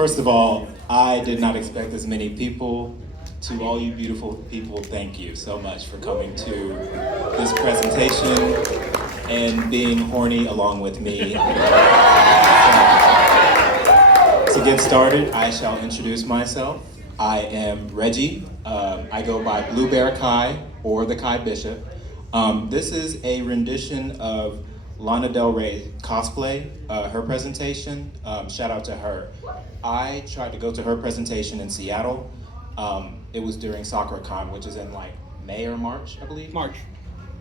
First of all, I did not expect as many people. To all you beautiful people, thank you so much for coming to this presentation and being horny along with me. To get started, I shall introduce myself. I am Reggie. I go by BlueBearKai or TheKaiBishop. This is a rendition of Lana Del Rey Cosplay, her presentation. Shout out to her. I tried to go to her presentation in Seattle. It was during SakuraCon, which is in like May or March, I believe. March.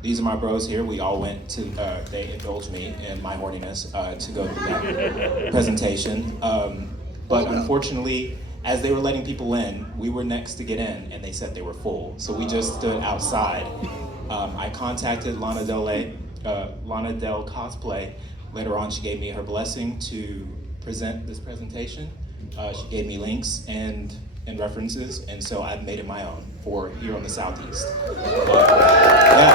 These are my bros here. We all went to, they indulged me in my horniness to go to that presentation. But unfortunately, as they were letting people in, we were next to get in and they said they were full. So we just stood outside. I contacted Lana Del Cosplay. Later on, she gave me her blessing to present this presentation. She gave me links and references, and so I've made it my own for here on the Southeast. Yeah.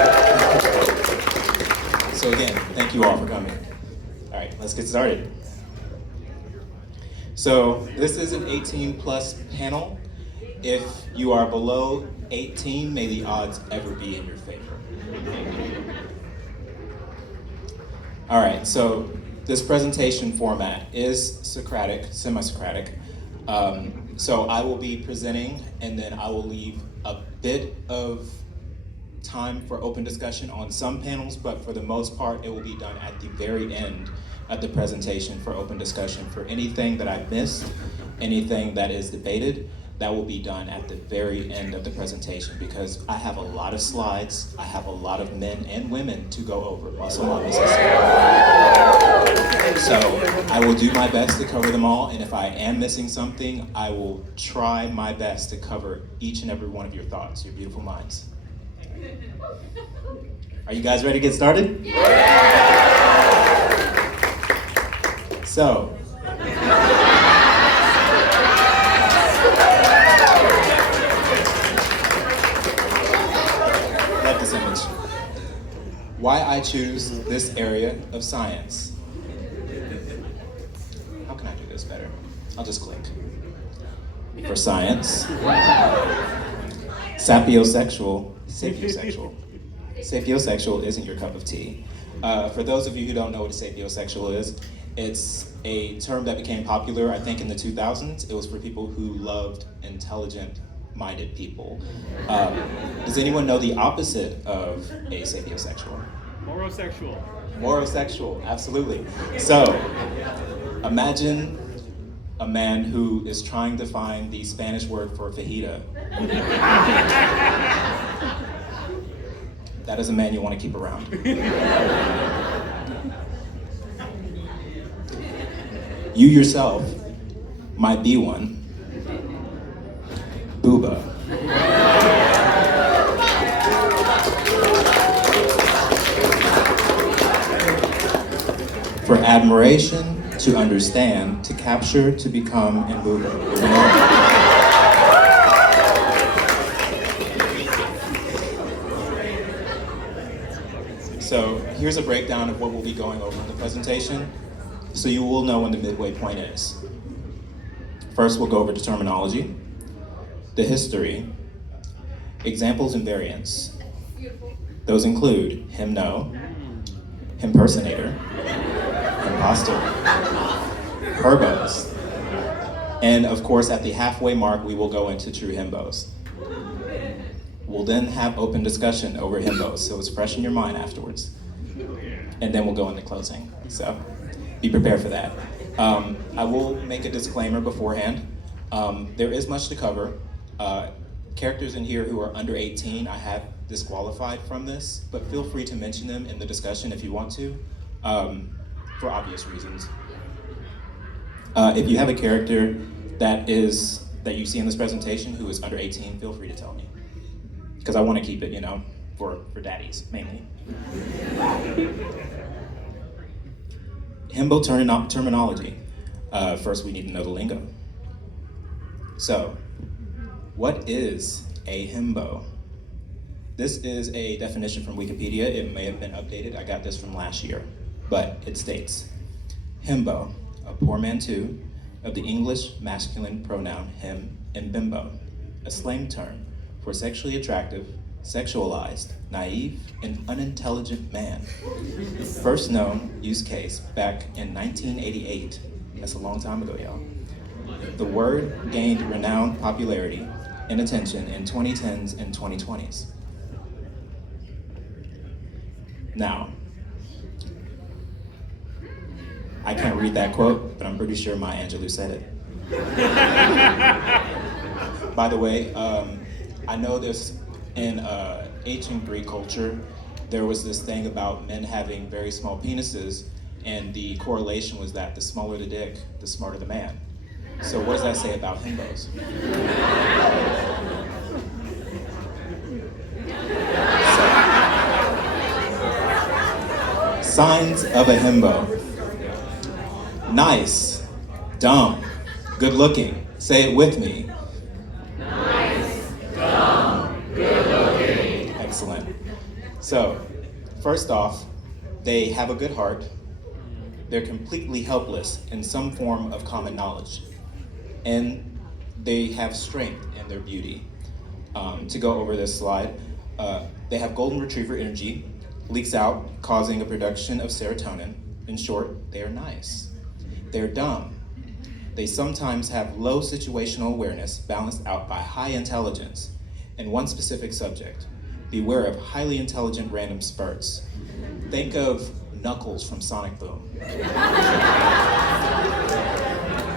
So again, thank you all for coming. All right, let's get started. So this is an 18 plus panel. If you are below 18, may the odds ever be in your favor. All right, so this presentation format is Socratic, semi-Socratic. So I will be presenting and then I will leave a bit of time for open discussion on some panels, but for the most part, it will be done at the very end of the presentation for open discussion. For anything that I've missed, anything that is debated, that will be done at the very end of the presentation because I have a lot of slides, I have a lot of men and women to go over. Also, so I will do my best to cover them all, and if I am missing something, I will try my best to cover each and every one of your thoughts, your beautiful minds. Are you guys ready to get started? So, love this image. Why I choose this area of science. How can I do this better? I'll just click. For science, sapiosexual. Sapiosexual isn't your cup of tea. For those of you who don't know what a sapiosexual is, it's a term that became popular, I think, in the 2000s. It was for people who loved intelligent-minded people. Does anyone know the opposite of a sapiosexual? Morosexual. Morosexual, absolutely. So, imagine a man who is trying to find the Spanish word for fajita. That is a man you want to keep around. You yourself might be one. Booba. For admiration, to understand, to capture, to become, and Booba. So here's a breakdown of what we'll be going over in the presentation, so you will know when the midway point is. First, we'll go over the terminology, the history, examples and variants. Those include himno, himpersonator, himposter, Herbos, and of course at the halfway mark we will go into true Himbos. We'll then have open discussion over Himbos, so it's fresh in your mind afterwards. And then we'll go into closing, so be prepared for that. I will make a disclaimer beforehand. There is much to cover. Characters in here who are under 18, I have disqualified from this, but feel free to mention them in the discussion if you want to, for obvious reasons. If you have a character that you see in this presentation who is under 18, feel free to tell me. Because I want to keep it, for daddies, mainly. Himbo Terminology. First, we need to know the lingo. So, what is a himbo? This is a definition from Wikipedia. It may have been updated. I got this from last year, but it states, himbo, a portmanteau of the English masculine pronoun him and bimbo, a slang term for sexually attractive, sexualized, naive, and unintelligent man. First known use case back in 1988. That's a long time ago, y'all. The word gained renowned popularity and attention in 2010s and 2020s. Now, I can't read that quote, but I'm pretty sure Maya Angelou said it. By the way, I know this in ancient Greek culture, there was this thing about men having very small penises, and the correlation was that the smaller the dick, the smarter the man. So what does that say about himbos? Signs of a himbo. Nice, dumb, good looking. Say it with me. Nice, dumb, good looking. Excellent. So, first off, they have a good heart. They're completely helpless in some form of common knowledge. And they have strength in their beauty. To go over this slide, they have golden retriever energy, leaks out, causing a production of serotonin. In short, they are nice. They're dumb. They sometimes have low situational awareness balanced out by high intelligence in one specific subject. Beware of highly intelligent random spurts. Think of Knuckles from Sonic Boom.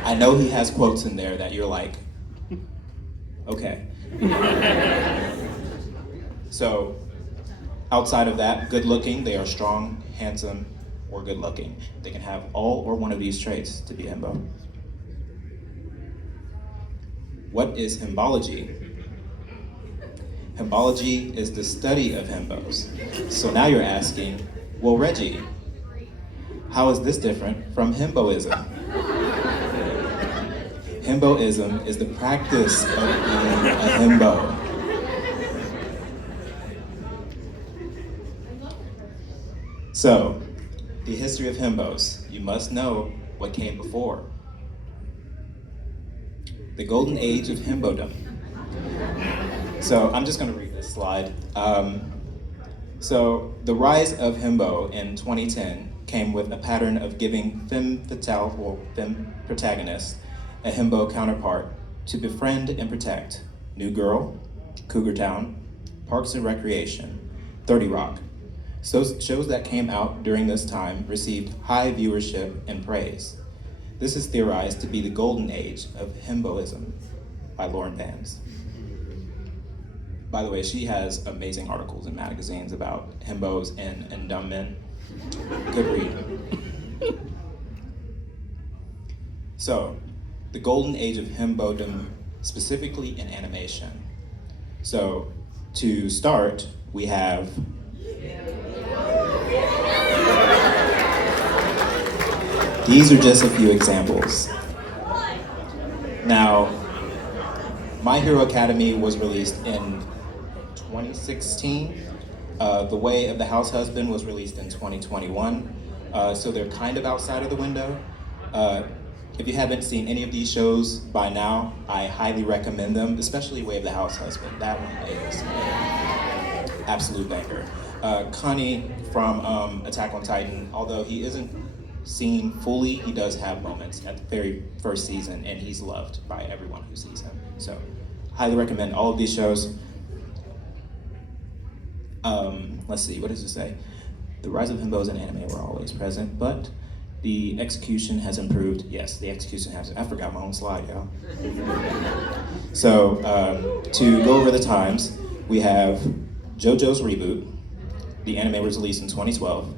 I know he has quotes in there that you're like, okay. So, outside of that, good looking, they are strong, handsome, or good looking. They can have all or one of these traits to be himbo. What is Himbology? Himbology is the study of himbos. So now you're asking, well, Reggie, how is this different from himboism? Himboism is the practice of being a himbo. So, the history of himbos. You must know what came before. The golden age of himbodom. So I'm just going to read this slide. So the rise of himbo in 2010 came with a pattern of giving femme fatale, or femme protagonist, a himbo counterpart to befriend and protect. New Girl, Cougar Town, Parks and Recreation, 30 Rock. So shows that came out during this time received high viewership and praise. This is theorized to be the golden age of himboism by Lauren Vance. By the way, she has amazing articles in magazines about himbos and dumb men. Good read. So, the golden age of himbodom, specifically in animation. So, to start, we have these are just a few examples. Now, My Hero Academia was released in 2016. The Way of the House Husband was released in 2021. So they're kind of outside of the window. If you haven't seen any of these shows by now, I highly recommend them, especially Way of the House Husband. That one is an absolute banger. Connie from Attack on Titan, although he isn't seen fully, he does have moments at the very first season, and he's loved by everyone who sees him. So, highly recommend all of these shows. Let's see, what does it say? The rise of himbos in anime were always present, but the execution has improved. Yes, the execution has. I forgot my own slide, y'all. So, to go over the times, we have JoJo's Reboot. The anime was released in 2012.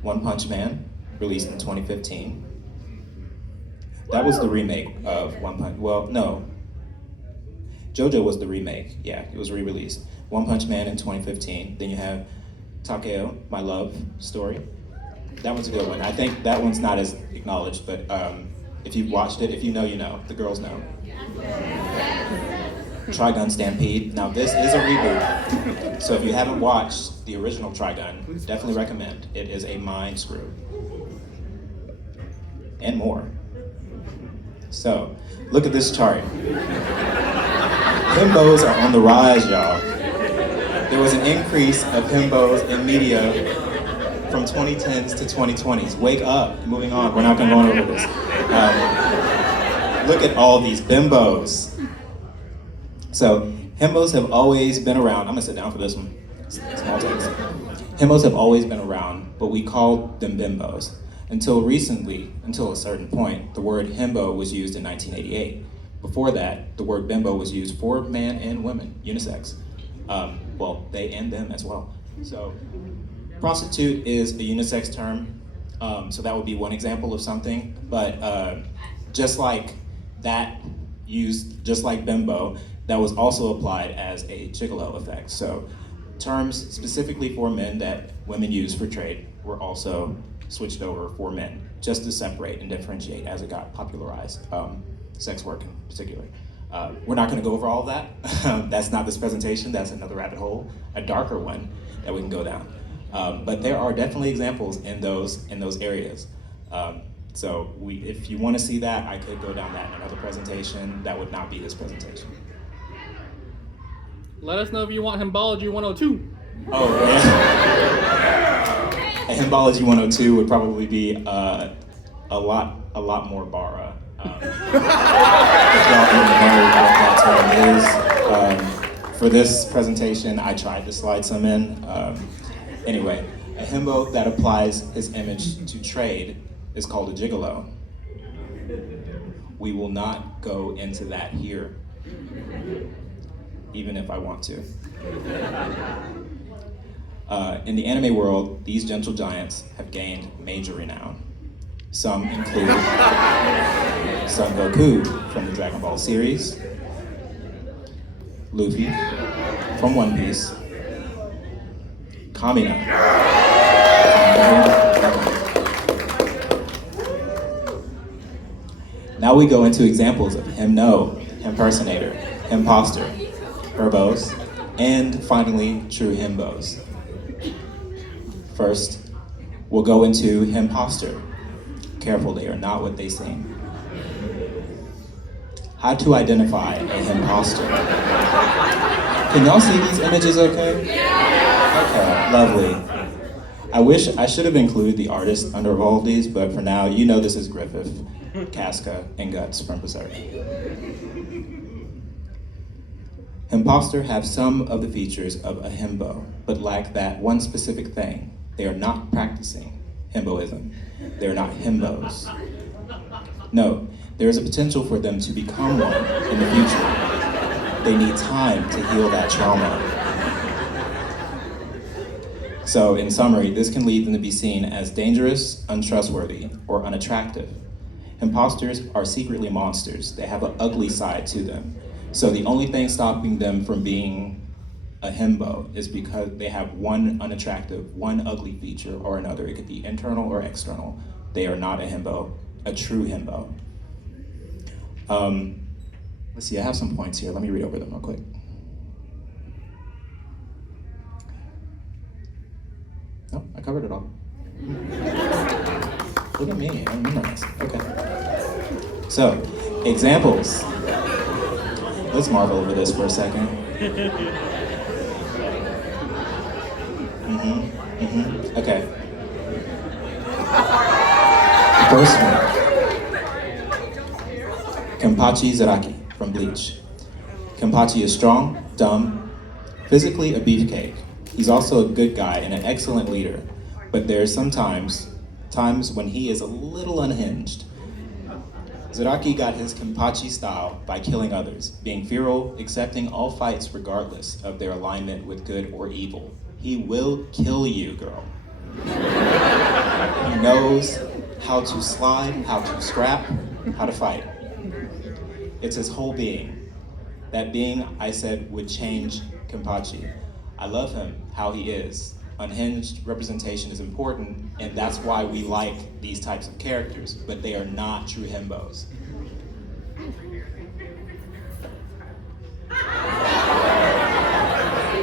One Punch Man, released in 2015. That was the remake of One Punch, well, no. JoJo was the remake, yeah, it was re-released. One Punch Man in 2015. Then you have Takeo, My Love Story. That one's a good one. I think that one's not as acknowledged, but if you've watched it, if you know, you know. The girls know. Trigun Stampede. Now this is a reboot, so if you haven't watched the original Trigun, definitely recommend. It is a mind screw. And more. So, look at this chart. Himbos are on the rise, y'all. There was an increase of himbos in media from 2010s to 2020s. Wake up, moving on, we're not gonna go over this. Look at all these bimbos. So, himbos have always been around. I'm gonna sit down for this one, small text. Himbos have always been around, but we called them bimbos. Until recently, until a certain point, the word himbo was used in 1988. Before that, the word bimbo was used for man and women, unisex. Well, they and them as well. So, prostitute is a unisex term, so that would be one example of something, but just like that just like bimbo, that was also applied as a gigolo effect. So, terms specifically for men that women use for trade were also switched over for men, just to separate and differentiate as it got popularized, sex work in particular. We're not gonna go over all of that. That's not this presentation, that's another rabbit hole, a darker one that we can go down. But there are definitely examples in those areas. So if you wanna see that, I could go down that in another presentation. That would not be this presentation. Let us know if you want Himbology 102. Oh, yeah. A Himbology 102 would probably be a lot more bara. If y'all don't know what that term is, for this presentation, I tried to slide some in. Anyway, a himbo that applies his image to trade is called a gigolo. We will not go into that here, even if I want to. In the anime world, these gentle giants have gained major renown. Some include Son Goku from the Dragon Ball series, Luffy from One Piece, Kamina. Now we go into examples of Himno, Himpersonator, Himposter, Herbos, and finally, true Himbos. First, we'll go into Himposter. Careful, they are not what they seem. How to identify a Himposter. Can y'all see these images okay? Okay, lovely. I wish I should have included the artist under all of these, but for now, you know this is Griffith, Casca, and Guts from Berserk. Himposter have some of the features of a himbo, but lack that one specific thing. They are not practicing himboism. They are not himbos. No, there is a potential for them to become one in the future. They need time to heal that trauma. So, in summary, this can lead them to be seen as dangerous, untrustworthy, or unattractive. Imposters are secretly monsters. They have an ugly side to them. So the only thing stopping them from being a himbo is because they have one unattractive, one ugly feature or another. It could be internal or external. They are not a himbo, a true himbo. Let's see, I have some points here. Let me read over them real quick. No, I covered it all. Look at me, I'm memorized. Okay. So, examples. Let's marvel over this for a second. Okay. First one. Kenpachi Zaraki from Bleach. Kenpachi is strong, dumb, physically a beefcake. He's also a good guy and an excellent leader, but there are times when he is a little unhinged. Zaraki got his Kenpachi style by killing others, being feral, accepting all fights regardless of their alignment with good or evil. He will kill you, girl. He knows how to slide, how to scrap, how to fight. It's his whole being. That being, I said, would change Kenpachi. I love him, how he is. Unhinged representation is important, and that's why we like these types of characters, but they are not true himbos.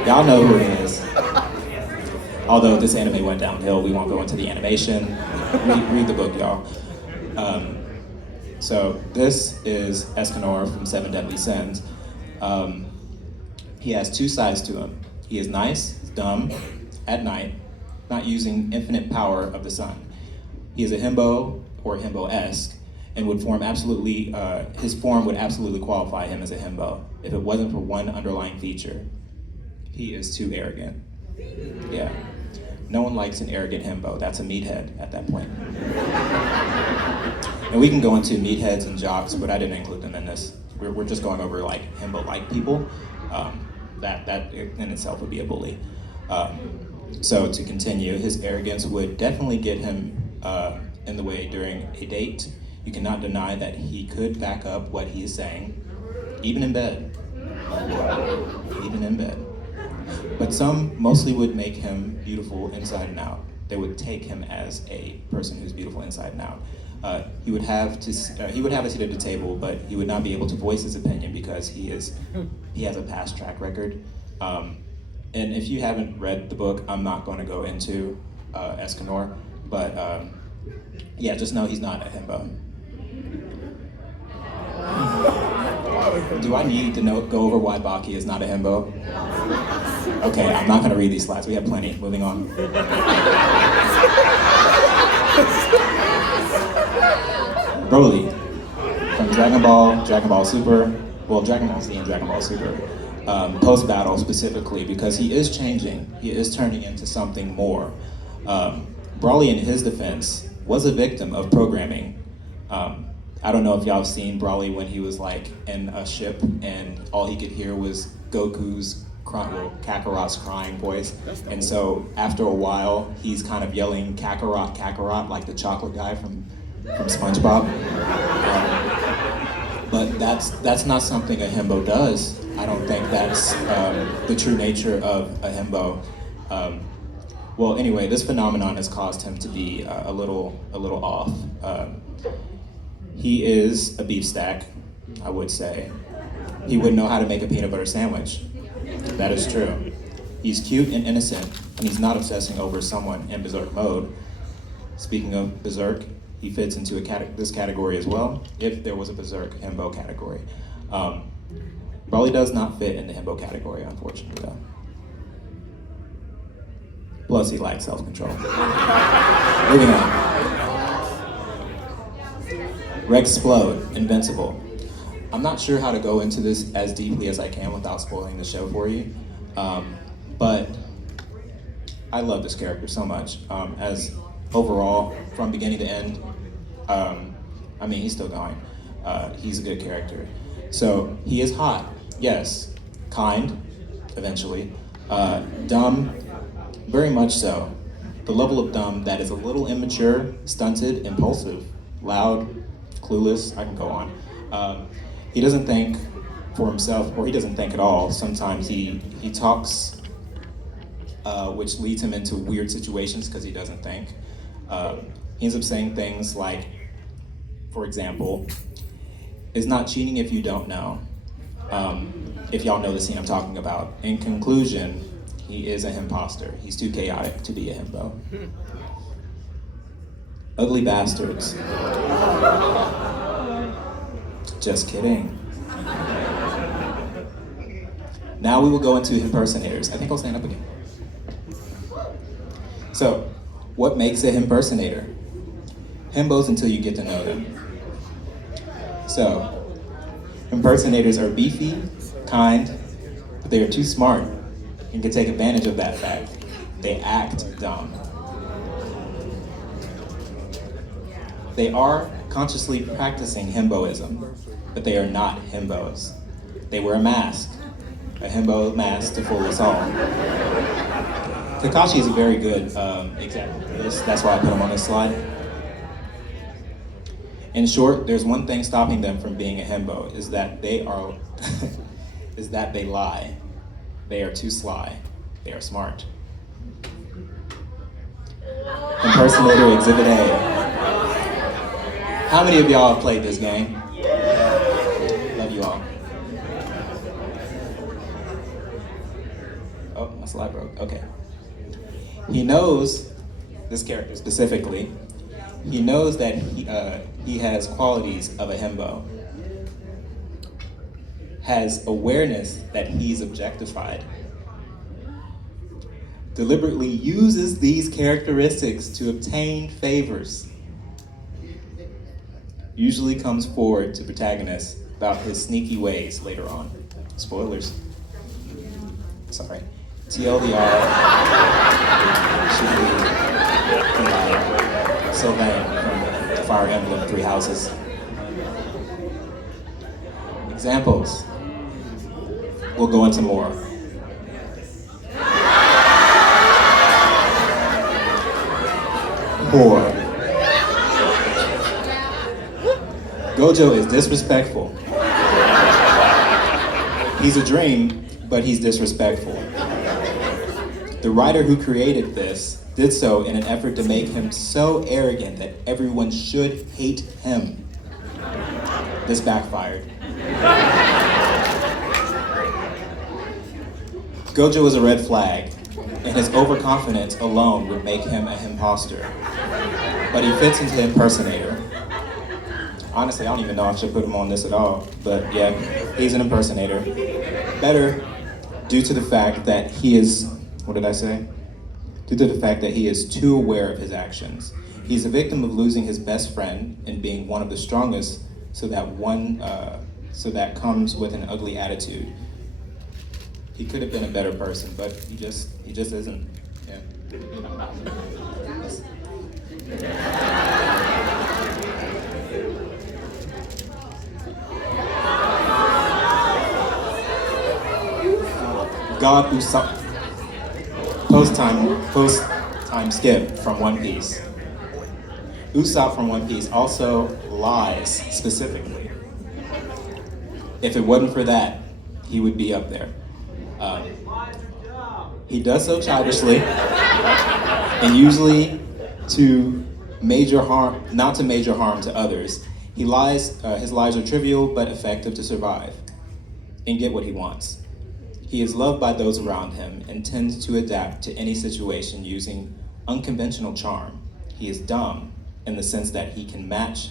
Y'all know who it is. Although this anime went downhill, we won't go into the animation. Read the book, y'all. So this is Escanor from Seven Deadly Sins. He has two sides to him. He is nice, dumb, at night, not using infinite power of the sun. He is a himbo, or himbo-esque, and would form absolutely, his form would absolutely qualify him as a himbo if it wasn't for one underlying feature. He is too arrogant. Yeah. No one likes an arrogant himbo. That's a meathead at that point. And we can go into meatheads and jocks, but I didn't include them in this. We're just going over like himbo-like people. That in itself would be a bully. So to continue, his arrogance would definitely get him in the way during a date. You cannot deny that he could back up what he is saying, even in bed. Even in bed. But some mostly would make him beautiful inside and out. They would take him as a person who's beautiful inside and out. He would have a seat at the table, but he would not be able to voice his opinion because he has a past track record. And if you haven't read the book, I'm not going to go into Escanor, but yeah, just know he's not a himbo. Do I need to go over why Baki is not a himbo? Okay, I'm not going to read these slides. We have plenty. Moving on. Broly, from Dragon Ball Super, well, Dragon Ball Z and Dragon Ball Super, post-battle specifically, because he is changing. He is turning into something more. Broly, in his defense, was a victim of programming. I don't know if y'all have seen Broly when he was like in a ship and all he could hear was Goku's Kakarot's crying voice. And so after a while, he's kind of yelling Kakarot, Kakarot, like the chocolate guy from SpongeBob. But that's not something a himbo does. I don't think that's the true nature of a himbo. Well, anyway, this phenomenon has caused him to be a little off. He is a beef stack, I would say. He wouldn't know how to make a peanut butter sandwich. That is true. He's cute and innocent, and he's not obsessing over someone in berserk mode. Speaking of berserk, he fits into this category as well, if there was a berserk himbo category. Broly does not fit in the himbo category, unfortunately, though. Plus, he lacks self-control. Moving on. Rexplode, Invincible. I'm not sure how to go into this as deeply as I can without spoiling the show for you, but I love this character so much. As overall, from beginning to end, I mean, he's still going. He's a good character. So he is hot, yes. Kind, eventually. Dumb, very much so. The level of dumb that is a little immature, stunted, impulsive, loud, clueless, I can go on. He doesn't think for himself, or he doesn't think at all. Sometimes he talks, which leads him into weird situations because he doesn't think. He ends up saying things like, for example, it's not cheating if you don't know. If y'all know the scene I'm talking about. In conclusion, he is a himposter. He's too chaotic to be a himbo. Ugly bastards. Just kidding. Now we will go into impersonators. I think I'll stand up again. So, what makes a himpersonator? Himbos until you get to know them. So, impersonators are beefy, kind, but they are too smart and can take advantage of that fact. They act dumb. They are consciously practicing himboism, but they are not himbos. They wear a mask, a himbo mask to fool us all. Kakashi is a very good example of this. That's why I put him on this slide. In short, there's one thing stopping them from being a himbo, is that they are, is that they lie. They are too sly. They are smart. Impersonator Exhibit A. How many of y'all have played this game? Love you all. Oh, my slide broke. Okay. He knows, this character specifically, He knows that he has qualities of a himbo, has awareness that he's objectified, deliberately uses these characteristics to obtain favors, usually comes forward to protagonists about his sneaky ways later on. Spoilers. Sorry. TLDR should be Sylvain from the Fire Emblem Three Houses. Examples. We'll go into more. Poor. Gojo is disrespectful. He's a dream, but he's disrespectful. The writer who created this did so in an effort to make him so arrogant that everyone should hate him. This backfired. Gojo is a red flag, and his overconfidence alone would make him a himposter. But he fits into Himpersonator. Honestly, I don't even know if I should put him on this at all, but yeah, he's an impersonator. Better due to the fact that he is, what did I say? Due to the fact that he is too aware of his actions. He's a victim of losing his best friend and being one of the strongest, so that comes with an ugly attitude. He could have been a better person, but he just isn't. Yeah. God Usopp. Post time skip from One Piece. Usopp from One Piece also lies specifically. If it wasn't for that, he would be up there. He does so childishly, and usually to not to major harm to others. He lies. His lies are trivial but effective to survive and get what he wants. He is loved by those around him and tends to adapt to any situation using unconventional charm. He is dumb in the sense that he can't match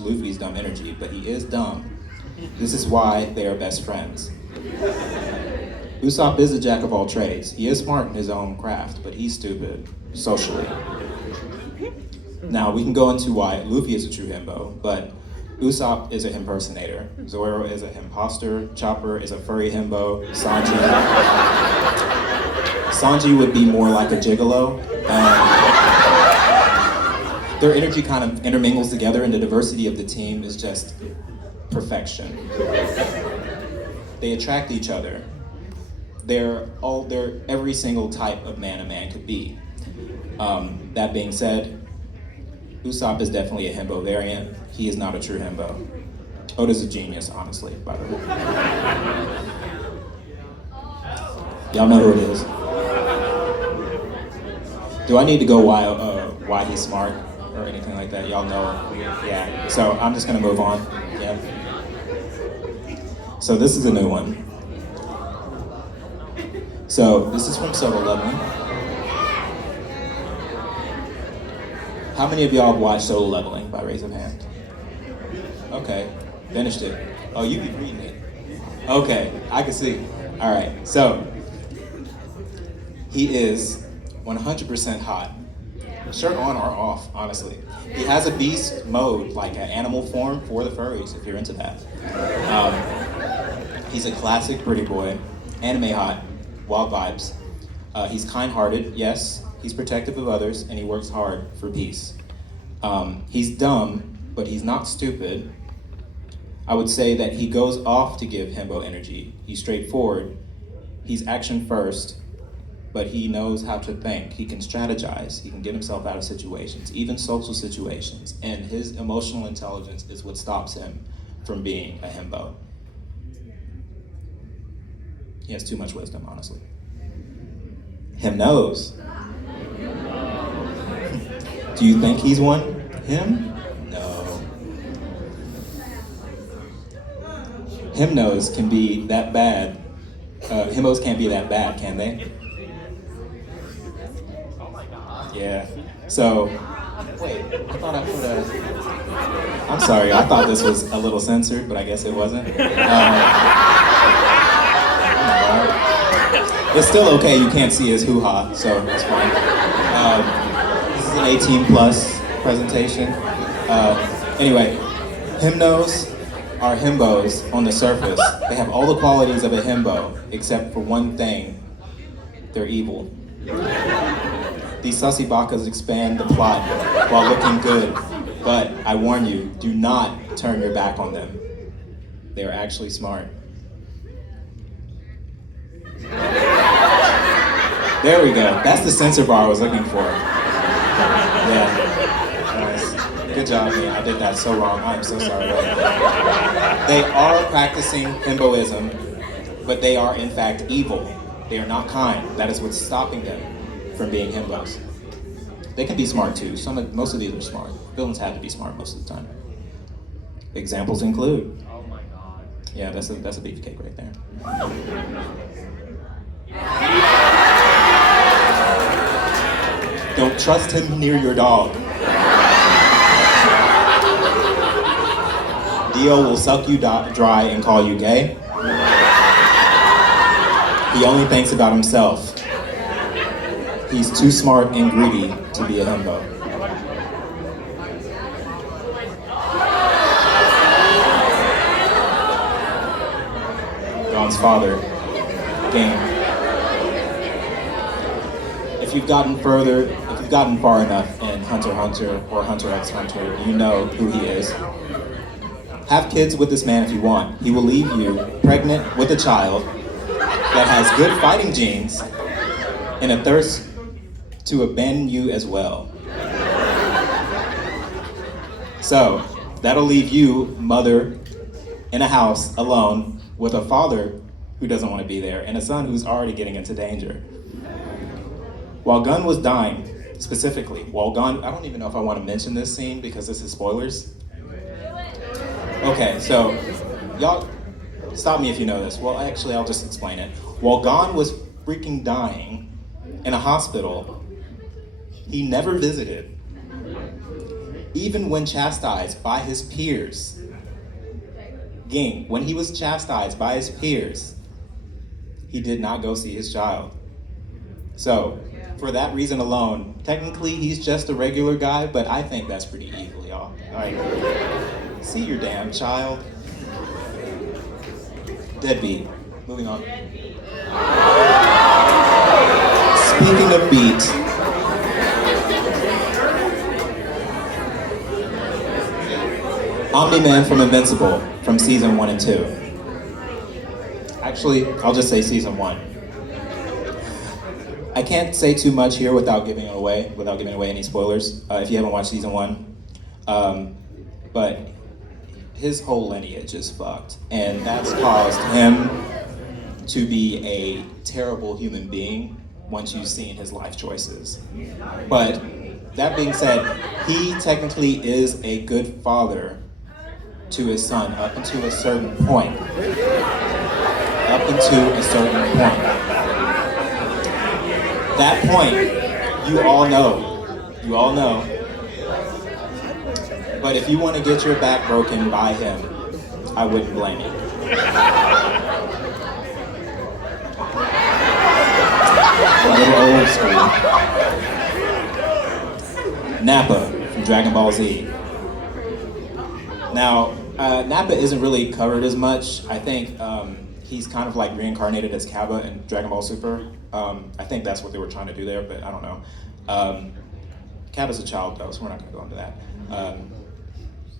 Luffy's dumb energy, but he is dumb. This is why they are best friends. Usopp is a jack of all trades. He is smart in his own craft, but he's stupid socially. Now, we can go into why Luffy is a true himbo, but Usopp is a himpersonator. Zoro is a himposter. Chopper is a furry himbo. Sanji would be more like a gigolo. Their energy kind of intermingles together, and the diversity of the team is just perfection. They attract each other. They're every single type of man a man could be. That being said, Usopp is definitely a himbo variant. He is not a true himbo. Oda's a genius, honestly, by the way. Y'all know who it is. Do I need to go why he's smart or anything like that? Y'all know. Yeah. So I'm just gonna move on. Yeah. So this is a new one. So this is from Solo Leveling. How many of y'all have watched Solo Leveling by raise of hand? Okay, finished it. Oh, you be reading it. Okay, I can see. All right, so he is 100% hot. Shirt on or off, honestly. He has a beast mode, like an animal form for the furries, if you're into that. He's a classic pretty boy, anime hot, wild vibes. He's kind-hearted, yes. He's protective of others, and he works hard for peace. He's dumb, but he's not stupid. I would say that he goes off to give himbo energy. He's straightforward. He's action first, but he knows how to think. He can strategize. He can get himself out of situations, even social situations. And his emotional intelligence is what stops him from being a himbo. He has too much wisdom, honestly. Himnos. Do you think he's one? Him? No. Himnos can be that bad. Himbos can't be that bad, can they? Yeah. So, Wait, I thought I put a... I'm sorry, I thought this was a little censored, but I guess it wasn't. It's still okay, you can't see his hoo-ha, so it's fine. This is an 18 plus presentation. Anyway, Himnos are Himbos on the surface. They have all the qualities of a Himbo, except for one thing: they're evil. These sussy bakas expand the plot while looking good, but I warn you, do not turn your back on them. They are actually smart. There we go. That's the censor bar I was looking for. Yeah. Nice. Good job, man. I did that so wrong. I'm so sorry. They are practicing Himboism, but they are in fact evil. They are not kind. That is what's stopping them from being Himbos. They can be smart too. Most of these are smart. Villains have to be smart most of the time. Examples include. Oh my god. Yeah, that's a beefcake right there. Don't trust him near your dog. Dio will suck you dry and call you gay. He only thinks about himself. He's too smart and greedy to be a Himbo. Don's father, Khiem. If you've gotten far enough in Hunter x Hunter or Hunter x Hunter, you know who he is. Have kids with this man if you want. He will leave you pregnant with a child that has good fighting genes and a thirst to abandon you as well. So, that'll leave you, mother, in a house alone with a father who doesn't want to be there and a son who's already getting into danger. While Gun was dying, specifically, I don't even know if I want to mention this scene because this is spoilers. Okay, so, y'all, stop me if you know this. Well, actually, I'll just explain it. While Gon was freaking dying in a hospital, he never visited. Even when chastised by his peers. Ging, when he was chastised by his peers, he did not go see his child. So, for that reason alone, technically he's just a regular guy, but I think that's pretty evil, y'all. Like, see your damn child. Deadbeat. Moving on. Speaking of beat, Omni-Man from Invincible from season 1 and 2. Actually, I'll just say season 1. I can't say too much here without giving away any spoilers, if you haven't watched season 1. But his whole lineage is fucked, and that's caused him to be a terrible human being once you've seen his life choices. But that being said, he technically is a good father to his son up until a certain point. That point, you all know. But if you want to get your back broken by him, I wouldn't blame you. A little old school. Nappa from Dragon Ball Z. Now, Nappa isn't really covered as much. I think he's kind of like reincarnated as Cabba in Dragon Ball Super. I think that's what they were trying to do there, but I don't know. Cabba's a child though, so we're not gonna go into that.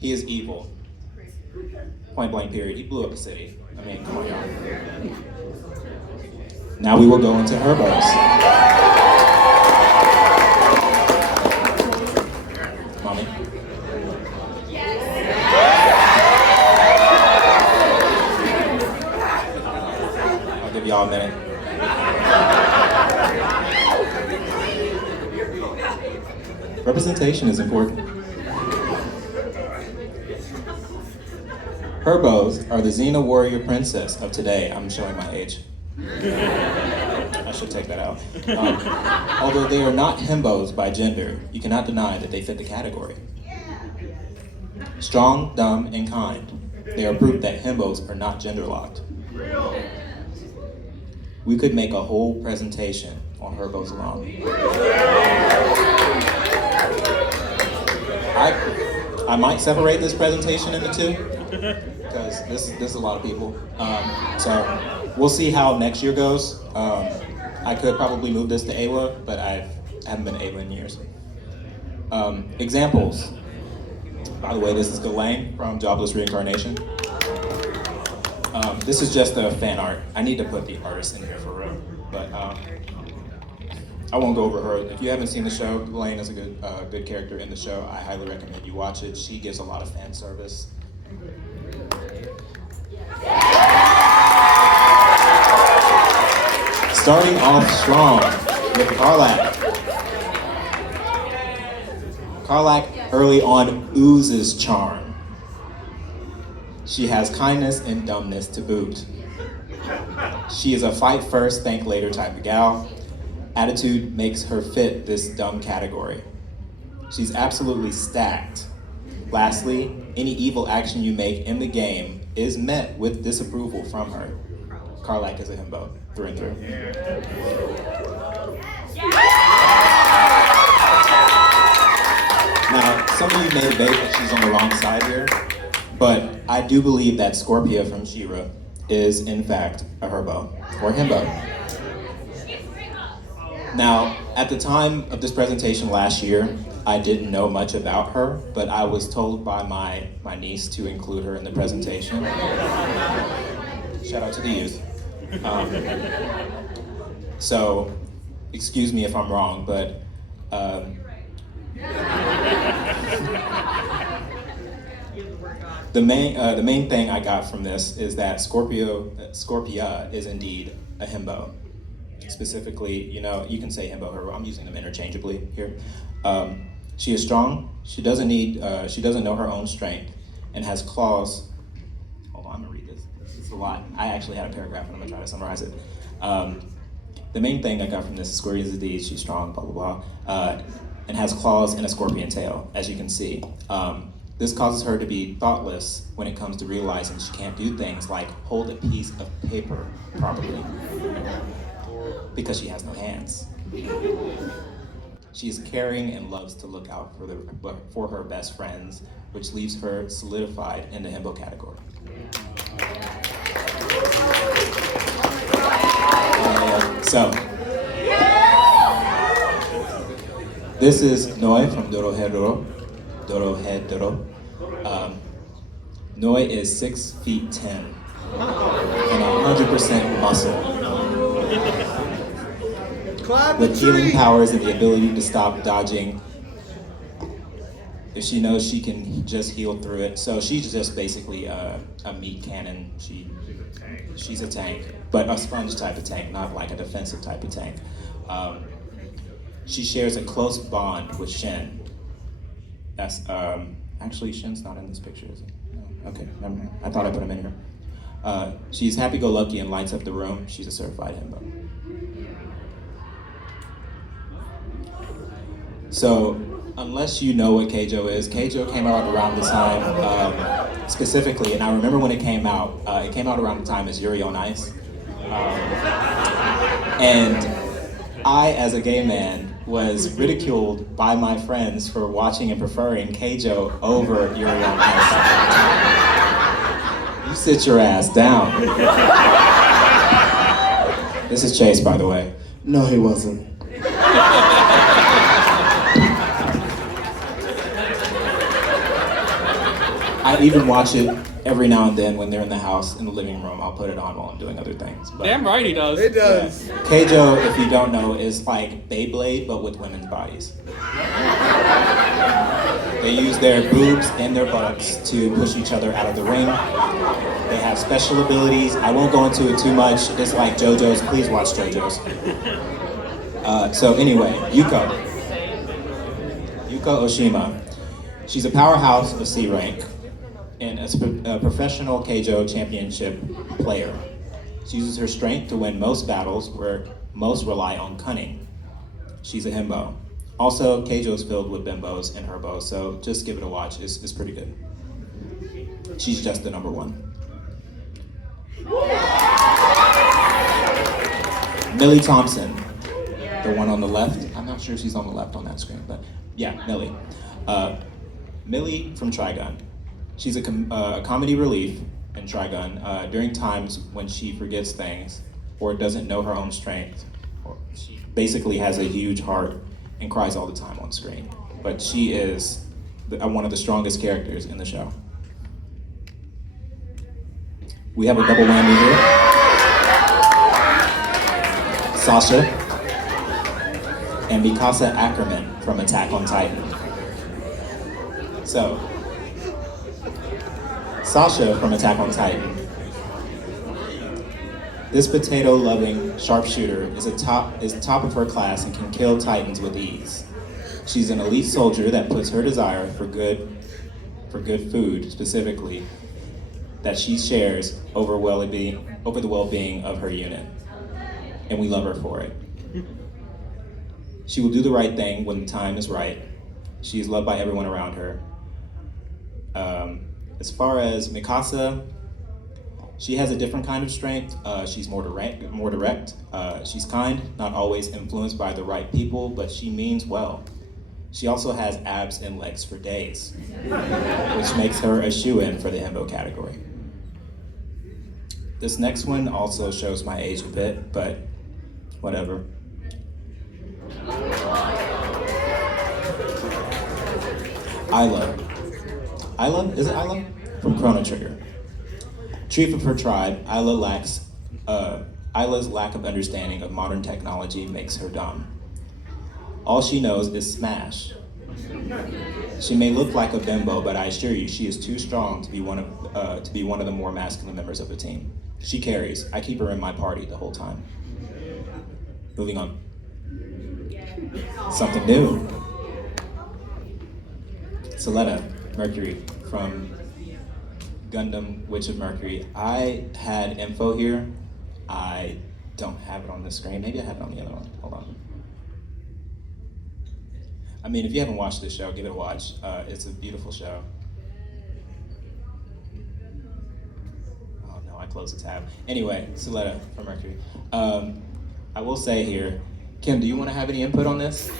He is evil. Point blank period. He blew up a city. I mean, come on, y'all. Now we will go into Herbos. Mommy? I'll give y'all a minute. Representation is important. Herbos are the Xena warrior princess of today. I'm showing my age. I should take that out. Although they are not himbos by gender, you cannot deny that they fit the category. Strong, dumb, and kind. They are proof that himbos are not gender locked. We could make a whole presentation on Herbos alone. I might separate this presentation into two, because this is a lot of people. So we'll see how next year goes. I could probably move this to AWA, but I haven't been AWA in years. Examples. By the way, this is Ghislaine from Jobless Reincarnation. This is just a fan art. I need to put the artist in here for real, but I won't go over her. If you haven't seen the show, Lane is a good character in the show. I highly recommend you watch it. She gives a lot of fan service. Starting off strong with Karlak. Karlak early on oozes charm. She has kindness and dumbness to boot. She is a fight first, think later type of gal. Attitude makes her fit this dumb category. She's absolutely stacked. Lastly, any evil action you make in the game is met with disapproval from her. Karlak is a himbo, through and through. Now, some of you may debate that she's on the wrong side here, but I do believe that Scorpia from She-Ra is, in fact, a herbo, or himbo. Now, at the time of this presentation last year, I didn't know much about her, but I was told by my niece to include her in the presentation. Shout out to the youth. So, excuse me if I'm wrong, but the main thing I got from this is that Scorpia is indeed a himbo. Specifically, you can say himbo, herbo. I'm using them interchangeably here. She is strong. She doesn't know her own strength, and has claws. Hold on, I'm gonna read this. It's a lot. I actually had a paragraph, and I'm gonna try to summarize it. The main thing I got from this is Scorpia is indeed, she's strong, blah blah blah, and has claws and a scorpion tail, as you can see. This causes her to be thoughtless when it comes to realizing she can't do things like hold a piece of paper properly, because she has no hands. She is caring and loves to look out for her best friends, which leaves her solidified in the himbo category. So, this is Noi from Dorohedoro. Noi is 6 feet 10 and 100% muscle. With healing powers and the ability to stop dodging if she knows she can just heal through it. So she's just basically a meat cannon. She's a tank, but a sponge type of tank, not like a defensive type of tank. She shares a close bond with Shen. That's actually Shen's not in this picture, is he? No. Okay, never mind. I thought I put him in here. She's happy-go-lucky and lights up the room. She's a certified himbo. So, unless you know what Keijo is, Keijo came out around the time, specifically, and I remember when it came out around the time as Yuri on Ice. And I, as a gay man, was ridiculed by my friends for watching and preferring Keijo over Yuri on Ice. You sit your ass down. This is Chase, by the way. No, he wasn't. I even watch it every now and then when they're in the house, in the living room. I'll put it on while I'm doing other things. But, Damn right he does. It does. Yeah. Keijo, if you don't know, is like Beyblade, but with women's bodies. They use their boobs and their buttocks to push each other out of the ring. They have special abilities. I won't go into it too much. It's like JoJo's. Please watch JoJo's. So anyway, Yuko Oshima. She's a powerhouse of C rank and a professional Keijo championship player. She uses her strength to win most battles, where Most rely on cunning. She's a himbo. Also, Keijo's filled with bimbos and herbos, so just give it a watch. It's pretty good. She's just the number one. Millie Thompson, the one on the left. I'm not sure she's on the left on that screen, but yeah, Millie. Millie from Trigun. She's a comedy relief in Trigun during times when she forgets things or doesn't know her own strength. Or she basically has a huge heart and cries all the time on screen. But she is one of the strongest characters in the show. We have a double whammy here. Sasha and Mikasa Ackerman from Attack on Titan. So, Sasha from Attack on Titan. This potato-loving sharpshooter is top of her class and can kill Titans with ease. She's an elite soldier that puts her desire for good food, specifically, that she shares over the well-being of her unit. And we love her for it. She will do the right thing when the time is right. She is loved by everyone around her. As far as Mikasa, she has a different kind of strength. She's more direct. She's kind, not always influenced by the right people, but she means well. She also has abs and legs for days, which makes her a shoo-in for the Himbo category. This next one also shows my age a bit, but whatever. Isla, is it Isla? From Chrono Trigger. Chief of her tribe, Isla's lack of understanding of modern technology makes her dumb. All she knows is smash. She may look like a bimbo, but I assure you, she is too strong to be one of the more masculine members of the team. She carries. I keep her in my party the whole time. Moving on. Something new. Soletta, Mercury, from Gundam Witch of Mercury. I had info here. I don't have it on the screen. Maybe I have it on the other one. Hold on. I mean, if you haven't watched this show, give it a watch. It's a beautiful show. Oh no, I closed the tab. Anyway, Soletta from Mercury. I will say here, Khiem, do you want to have any input on this?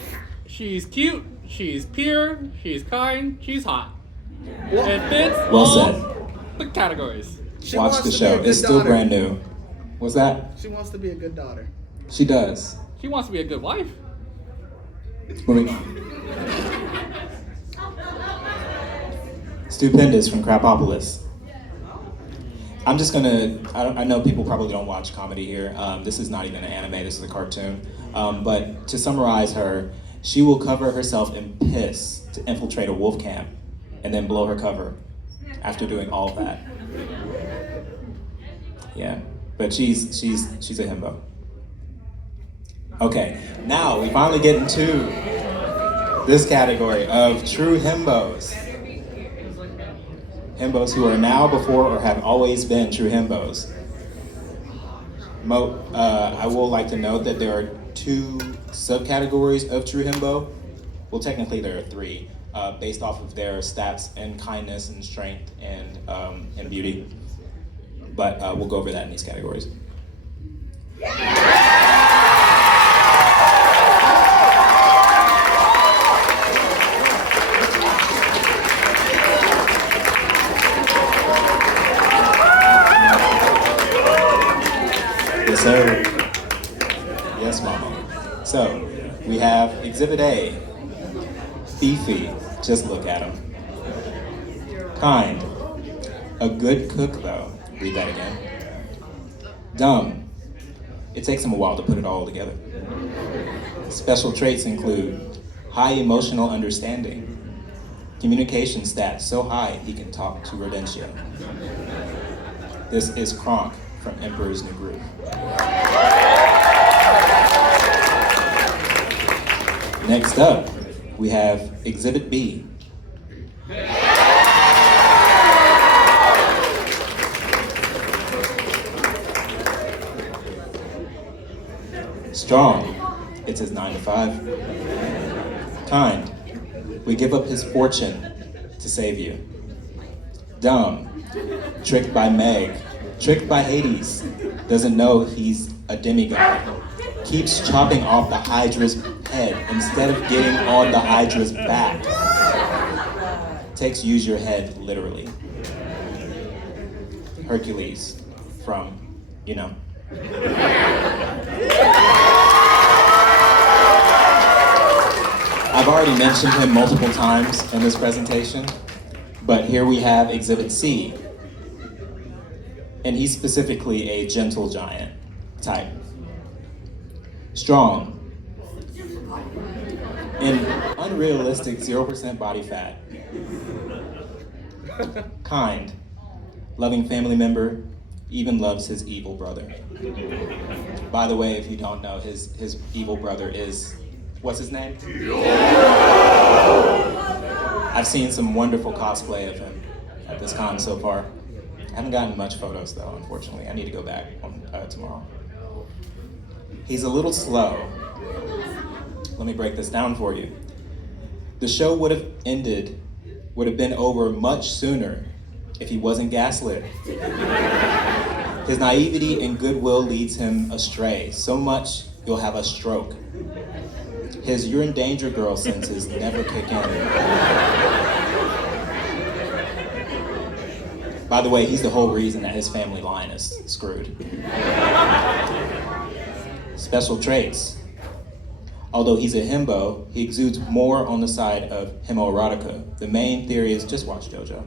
She's cute, she's pure, she's kind, she's hot. It fits Well all said. the categories. Watch the show. It's still brand new. What's that? She wants to be a good daughter. She does. She wants to be a good wife. Moving on. Stupendous from Crapopolis. I'm just gonna, I know people probably don't watch comedy here. This is not even an anime, this is a cartoon. But to summarize her, she will cover herself in piss to infiltrate a wolf camp and then blow her cover after doing all that. Yeah, but she's a himbo. Okay, now we finally get into this category of true himbos. Himbos who are now, before, or have always been true himbos. I will like to note that there are two subcategories of true himbo. Well, technically there are three, based off of their stats and kindness and strength and beauty. But we'll go over that in these categories. Yes, sir. Yes, mama. So, we have Exhibit A. Beefy. Just look at him. Kind. A good cook, though. Read that again. Dumb. It takes him a while to put it all together. Special traits include high emotional understanding, communication stats so high he can talk to Rodentia. This is Kronk from Emperor's New Groove. Next up, we have Exhibit B. Strong, it's his 9 to 5. Kind, we give up his fortune to save you. Dumb, tricked by Meg, tricked by Hades, doesn't know he's a demigod. Keeps chopping off the Hydra's head instead of getting on the Hydra's back. Takes use your head literally. Hercules from, you know. I've already mentioned him multiple times in this presentation, but here we have Exhibit C. And he's specifically a gentle giant type. Strong. And unrealistic 0% body fat. Kind. Loving family member, even loves his evil brother. By the way, if you don't know, his evil brother is, what's his name? I've seen some wonderful cosplay of him at this con so far. I haven't gotten much photos though, unfortunately. I need to go back on, tomorrow. He's a little slow. Let me break this down for you. The show would have been over much sooner if he wasn't gaslit. His naivety and goodwill leads him astray, so much you'll have a stroke. His "you're in danger, girl" senses never kick in. By the way, he's the whole reason that his family line is screwed. Special traits. Although he's a himbo, he exudes more on the side of homoerotica. The main theory is just watch JoJo.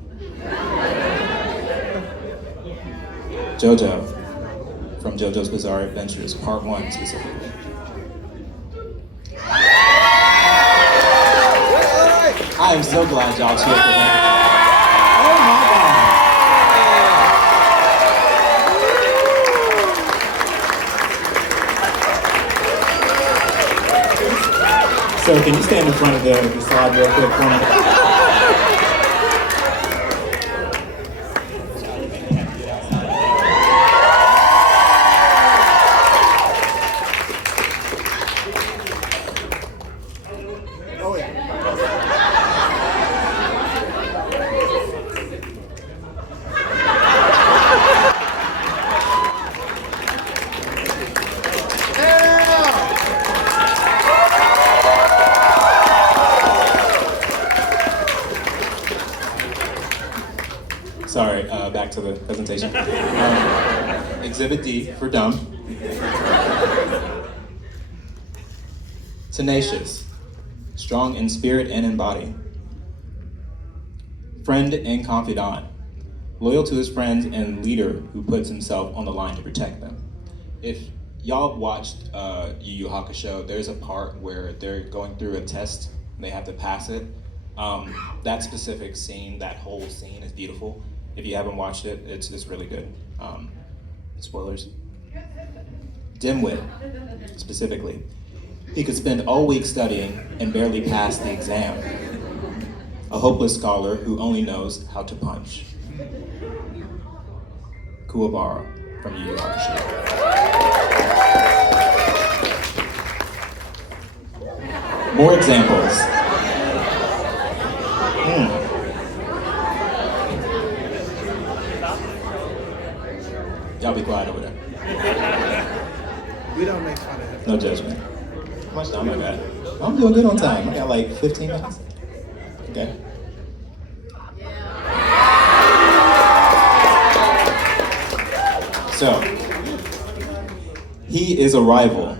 JoJo, from JoJo's Bizarre Adventures, Part 1 specifically. I am so glad y'all cheered for him. Oh my God. So can you stand in front of the slide real quick for me? Sorry, back to the presentation. Exhibit D for dumb. Tenacious, strong in spirit and in body. Friend and confidant, loyal to his friends and leader who puts himself on the line to protect them. If y'all watched Yu Yu Hakusho, there's a part where they're going through a test and they have to pass it. That specific scene, that whole scene is beautiful. If you haven't watched it, it's really good. Spoilers. Dimwit, specifically. He could spend all week studying and barely pass the exam. A hopeless scholar who only knows how to punch. Kuwabara from Yu Yu Hakusho. More examples. Y'all be quiet over there. We don't make fun of him. No judgment. How much time I got? I'm doing good on time. I got like 15 minutes. Okay. So, he is a rival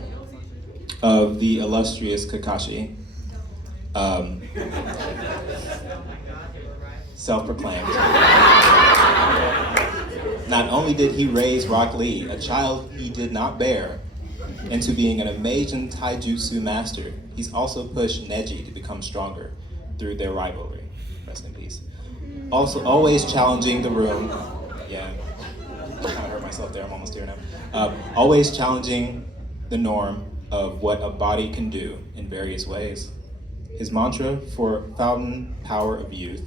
of the illustrious Kakashi. Self-proclaimed. Not only did he raise Rock Lee, a child he did not bear, into being an amazing taijutsu master, he's also pushed Neji to become stronger through their rivalry. Rest in peace. Also, always challenging the room. Yeah, I kind of hurt myself there, I'm almost here now. Always challenging the norm of what a body can do in various ways. His mantra for fountain power of youth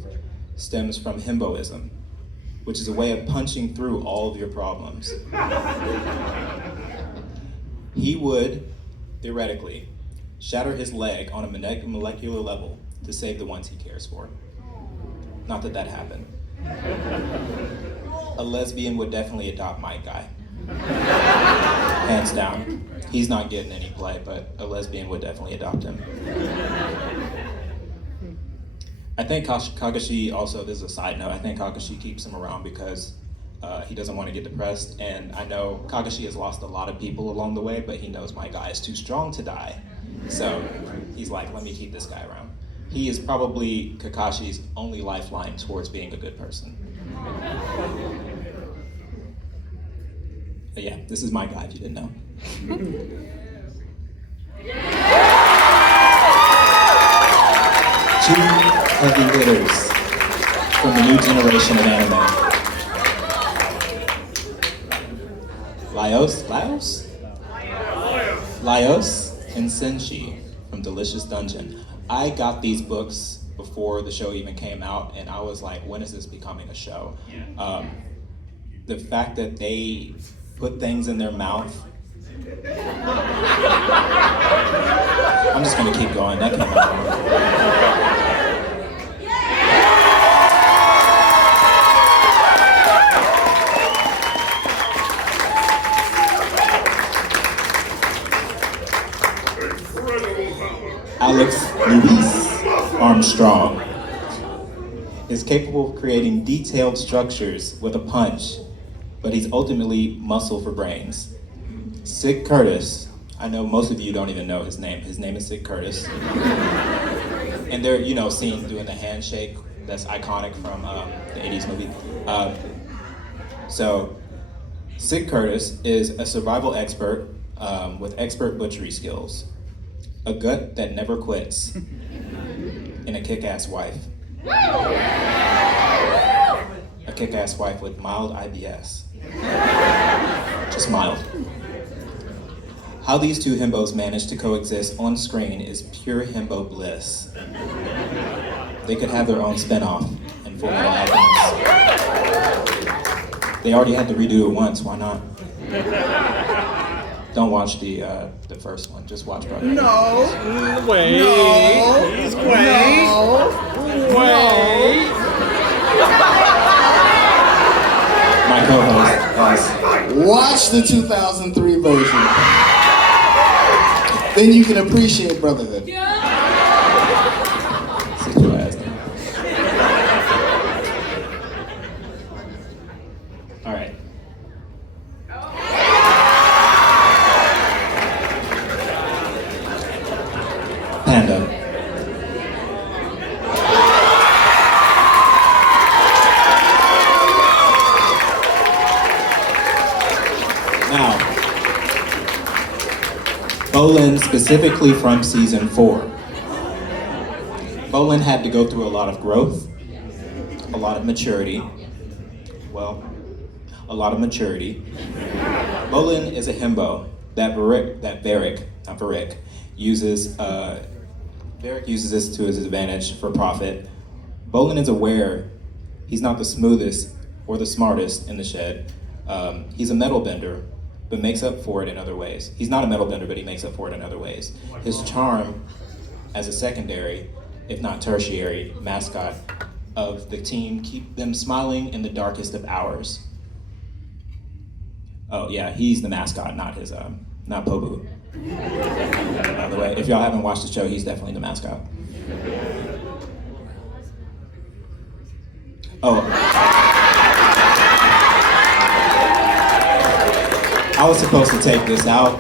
stems from Himboism, which is a way of punching through all of your problems. He would theoretically, shatter his leg on a molecular level to save the ones he cares for. Not that that happened. A lesbian would definitely adopt my guy. Hands down. He's not getting any play, but a lesbian would definitely adopt him. I think Kakashi also, this is a side note, I think Kakashi keeps him around because he doesn't want to get depressed, and I know Kakashi has lost a lot of people along the way, but he knows my guy is too strong to die. So he's like, let me keep this guy around. He is probably Kakashi's only lifeline towards being a good person. But yeah, this is my guy if you didn't know. Two heavy hitters from the new generation of anime. Laios and Senshi from Delicious Dungeon. I got these books before the show even came out, and I was like, when is this becoming a show? The fact that they put things in their mouth. I'm just gonna keep going, that came out wrong. Alex Luis Armstrong is capable of creating detailed structures with a punch, but he's ultimately muscle for brains. Sid Curtis, I know most of you don't even know his name. His name is Sid Curtis. And they're, seen doing the handshake that's iconic from the 80s movie. So Sid Curtis is a survival expert with expert butchery skills, a gut that never quits, and a kick-ass wife. A kick-ass wife with mild IBS. Just mild. How these two himbos manage to coexist on screen is pure himbo bliss. They could have their own spin-off in Full Metal Alchemist. They already had to redo it once, why not? Don't watch the first one, just watch Brother. No. Wait. No. Wait. No. Wait. My co-host, guys. Watch the 2003 version. Then you can appreciate brotherhood. Sit your ass down. All right. Panda. Now, Bolin specifically from season 4. Bolin had to go through a lot of growth, a lot of maturity. Bolin is a himbo that Varric uses. Varric uses this to his advantage for profit. Bolin is aware he's not the smoothest or the smartest in the shed. He's a metal bender, but makes up for it in other ways. He's not a metal bender, but he makes up for it in other ways. His charm as a secondary, if not tertiary, mascot of the team keep them smiling in the darkest of hours. Oh yeah, he's the mascot, not his, not Pobu. By the way, if y'all haven't watched the show, he's definitely the mascot. Oh. I was supposed to take this out.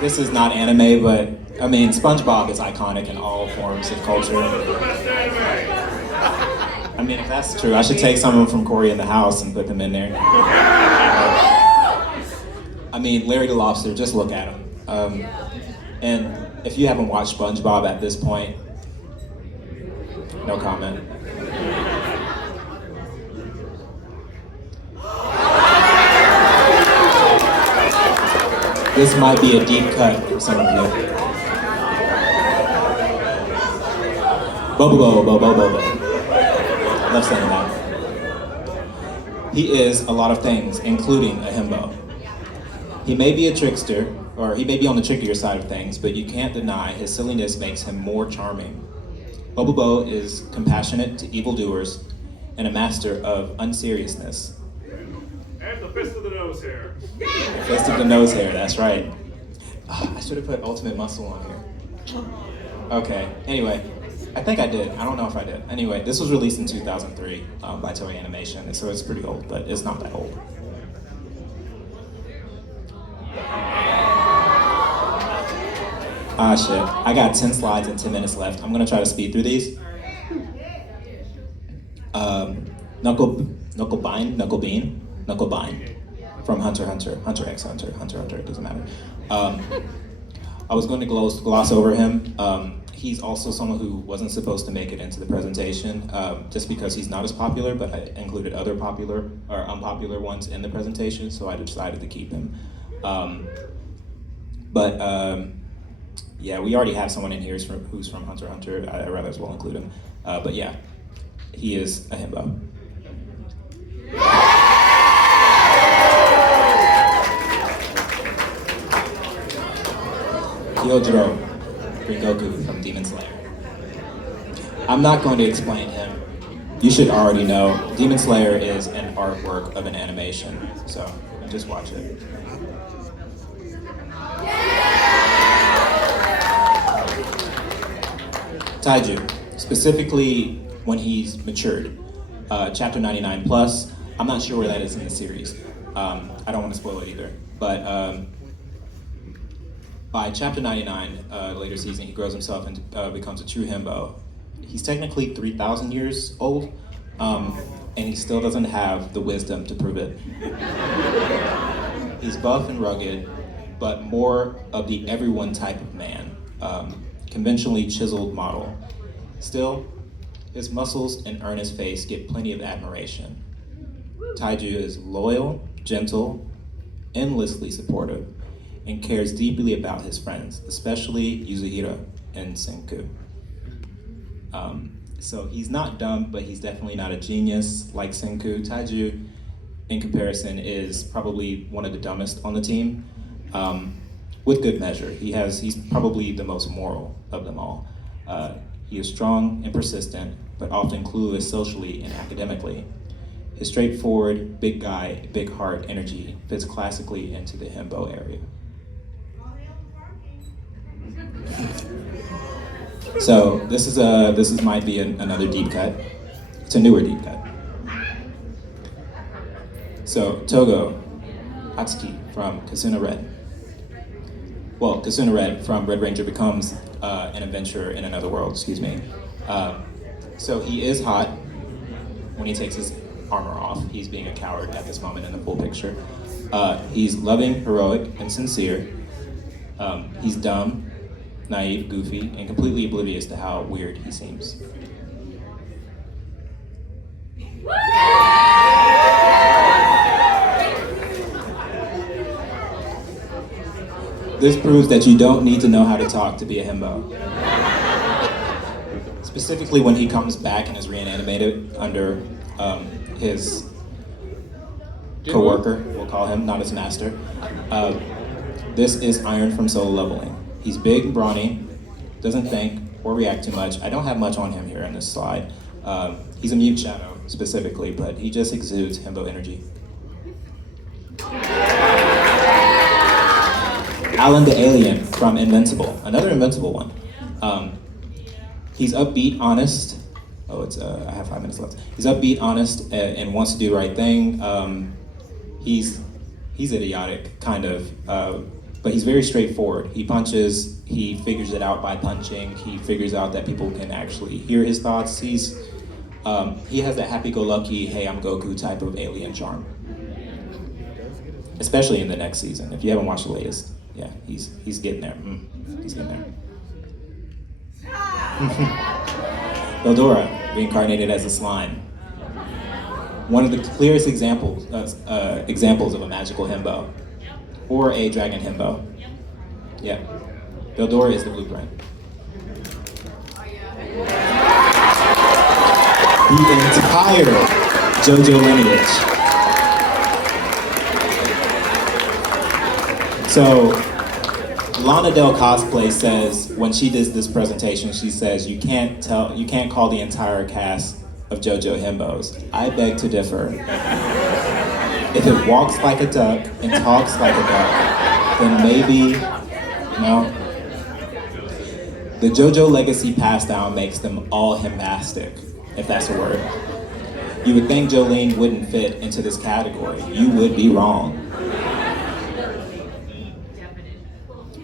This is not anime, but I mean, SpongeBob is iconic in all forms of culture. I mean, if that's true, I should take someone from Cory in the House and put them in there. I mean, Larry the Lobster, just look at him. And if you haven't watched SpongeBob at this point, no comment. This might be a deep cut for some of you. Bobo. I love saying that. He is a lot of things, including a himbo. He may be a trickster, or he may be on the trickier side of things, but you can't deny his silliness makes him more charming. Bobobo is compassionate to evildoers and a master of unseriousness. And the fist of the nose hair. Fist of the nose hair, that's right. I should have put Ultimate Muscle on here. Okay, anyway, I think I did. I don't know if I did. Anyway, this was released in 2003 by Toei Animation, so it's pretty old, but it's not that old. Ah, shit. I got 10 slides and 10 minutes left. I'm gonna try to speed through these. Knucklebean from Hunter x Hunter, it doesn't matter. I was going to gloss over him. He's also someone who wasn't supposed to make it into the presentation, just because he's not as popular, but I included other popular or unpopular ones in the presentation, so I decided to keep him. Yeah, we already have someone in here who's from Hunter x Hunter. I'd rather as well include him. But yeah, he is a himbo. Kyojiro Rengoku from Demon Slayer. I'm not going to explain him. You should already know. Demon Slayer is an artwork of an animation, so just watch it. Taiju, specifically when he's matured. Chapter 99 plus, I'm not sure where that is in the series. I don't want to spoil it either, but by chapter 99, later season, he grows himself and becomes a true himbo. He's technically 3,000 years old, and he still doesn't have the wisdom to prove it. He's buff and rugged, but more of the everyone type of man, conventionally chiseled model. Still, his muscles and earnest face get plenty of admiration. Taiju is loyal, gentle, endlessly supportive, and cares deeply about his friends, especially Yuzahiro and Senku. So he's not dumb, but he's definitely not a genius like Senku. Taiju, in comparison, is probably one of the dumbest on the team, with good measure. He's probably the most moral of them all. He is strong and persistent, but often clueless socially and academically. His straightforward, big guy, big heart energy fits classically into the himbo area. So this might be another deep cut. It's a newer deep cut. So Togo Atsuki from Kasuna Red. Well, Kasuna Red from Red Ranger becomes an adventurer in another world, excuse me. So he is hot when he takes his armor off. He's being a coward at this moment in the full picture. He's loving, heroic, and sincere. He's dumb, naive, goofy, and completely oblivious to how weird he seems. This proves that you don't need to know how to talk to be a himbo. Specifically when he comes back and is reanimated under his co-worker, we'll call him, not his master. This is Iron from Solo Leveling. He's big and brawny, doesn't think or react too much. I don't have much on him here in this slide. He's a mute shadow specifically, but he just exudes himbo energy. Alan the Alien from Invincible, another Invincible one. He's upbeat, honest. I have 5 minutes left. He's upbeat, honest, and wants to do the right thing. He's idiotic, kind of, but he's very straightforward. He punches, he figures it out by punching, he figures out that people can actually hear his thoughts. He has that happy-go-lucky, hey, I'm Goku type of alien charm. Especially in the next season, if you haven't watched the latest. Yeah, he's getting there. He's getting there. Eldora, reincarnated as a slime. One of the clearest examples of a magical himbo, or a dragon himbo. Yeah, Eldora is the blueprint. The entire JoJo lineage. So, Lana Del Cosplay says, when she does this presentation, she says, you can't call the entire cast of JoJo Himbos. I beg to differ. If it walks like a duck and talks like a duck, then maybe, no. The JoJo legacy passed down makes them all himbastic, if that's a word. You would think Jolene wouldn't fit into this category. You would be wrong.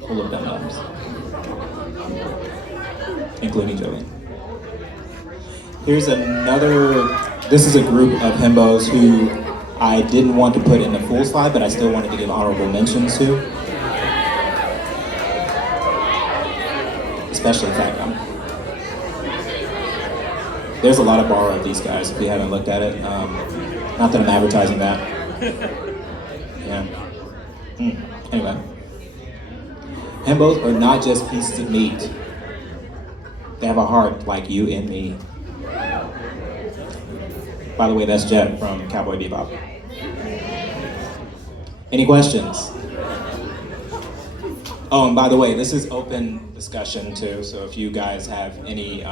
Full of dum-dums. Including Jolene. Here's another, this is a group of himbos who I didn't want to put in the full slide, but I still wanted to give honorable mentions to. Especially Fat Gum. There's a lot of borrow of these guys if you haven't looked at it. Not that I'm advertising that. Yeah. Anyway. Himbos are not just pieces of meat. They have a heart like you and me. By the way, that's Jet from Cowboy Bebop. Any questions? Oh, and by the way, this is open discussion too, so if you guys have any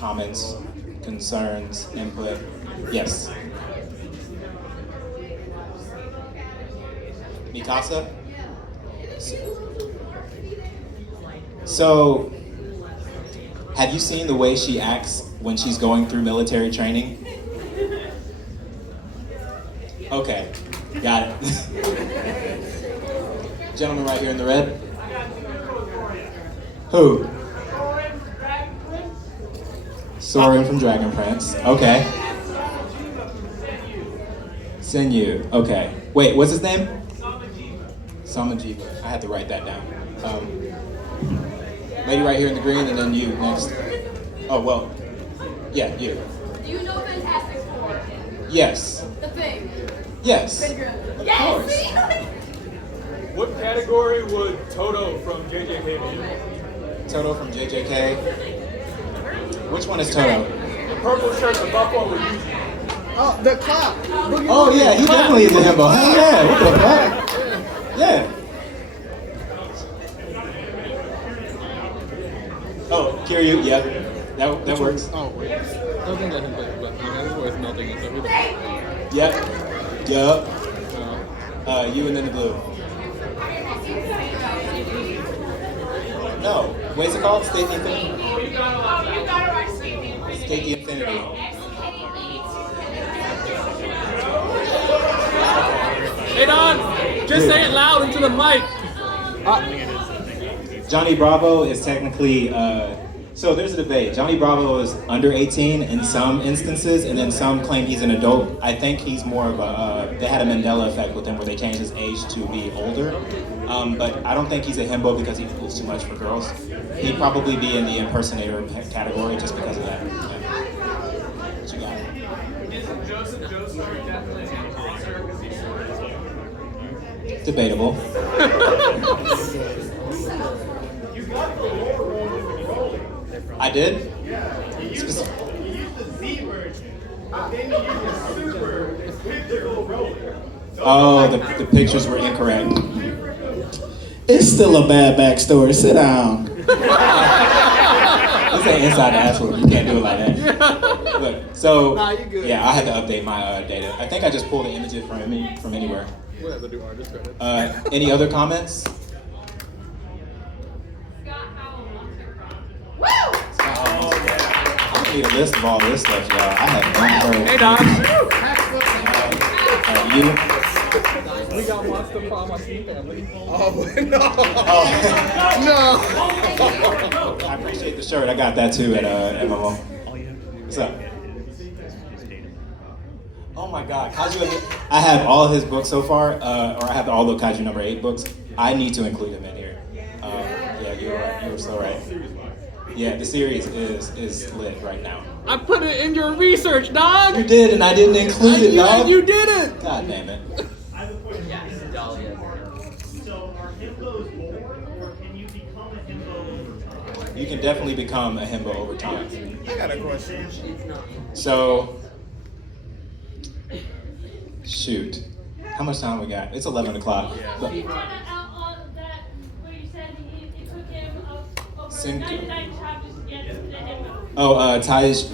comments, concerns, input, yes. Mikasa? So, have you seen the way she acts when she's going through military training? Okay, got it. Gentleman right here in the red. Who? Soren from Dragon Prince. Okay. Senyu. Okay. Wait, what's his name? Samajiva. I had to write that down. Lady right here in the green, and then you next. Oh, well. Yeah, you. Do you know Fantastic Four? Yes. The Thing. Yes. Of course. What category would Toto from JJK be in? Toto from JJK. Which one is Toto? The purple shirt, the buffalo with you. Oh, the clock. Oh yeah, he definitely is a himbo. Oh yeah, what the fuck? Yeah. Oh, Kiryu, yeah. That works. Oh, wait. I don't think that him, but my hands voice melting and stuff. Yep. Yup. You and then the blue. No. What's it called? State the Infinity? State the Infinity. Hey Don, just say it loud into the mic. Johnny Bravo is technically, so there's a debate. Johnny Bravo is under 18 in some instances, and then some claim he's an adult. I think he's more of a, they had a Mandela effect with him where they changed his age to be older. But I don't think he's a himbo because he moves too much for girls. He'd probably be in the impersonator category just because of that. Yeah. What you got? Isn't Joseph definitely an imposter because he's short? Debatable. I did? Yeah. You used the Z version, but then you used the super picture roller. Oh, the pictures were incorrect. It's still a bad backstory. Sit down. This ain't inside the actual. You can't do it like that. Look, so Nah, you good. yeah, I had to update my data. I think I just pulled the images from anywhere. We'll have to do artist credits. Any other comments? Woo! I don't need a list of all this stuff, y'all. I have not heard. Hey Don. You? We got Monster from my team family. Oh, no. I appreciate the shirt. I got that too at MMO. What's up? Oh my God, Kaiju! I have all his books so far, or I have all the Kaiju number 8 books. I need to include him in here. Yeah, you were so right. Yeah, the series is lit right now. I put it in your research, dog. You did, and I didn't include it, dog. You didn't. God damn it. I have a question. So are himbos born, or can you become a himbo over time? You can definitely become a himbo over time. I got a question. So, shoot. How much time we got? It's 11 o'clock. But- Cinco. 99 chapters to get to the Himbo. Oh,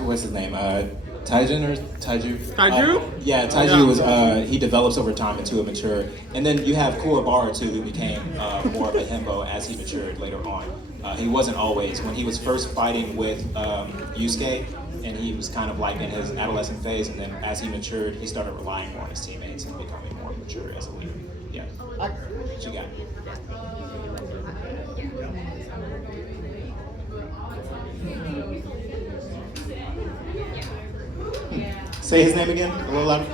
what's his name? Taijin or Taiju? Taiju? Yeah, Taiju Yeah. was, he develops over time into a mature. And then you have Kuwabara too, who became more of a himbo as he matured later on. He wasn't always. When he was first fighting with Yusuke, and he was kind of like in his adolescent phase, and then as he matured, he started relying more on his teammates and becoming more mature as a leader. Yeah. What you got? Say his name again, a little louder.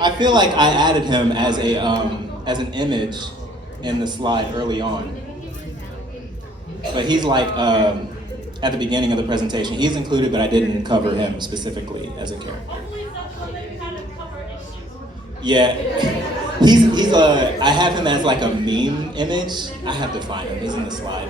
I feel like I added him as an image in the slide early on, but he's like at the beginning of the presentation. He's included, but I didn't cover him specifically as a character. Hopefully someone that kind of cover issues. Yeah, he's I have him as like a meme image. I have to find him. He's in the slide.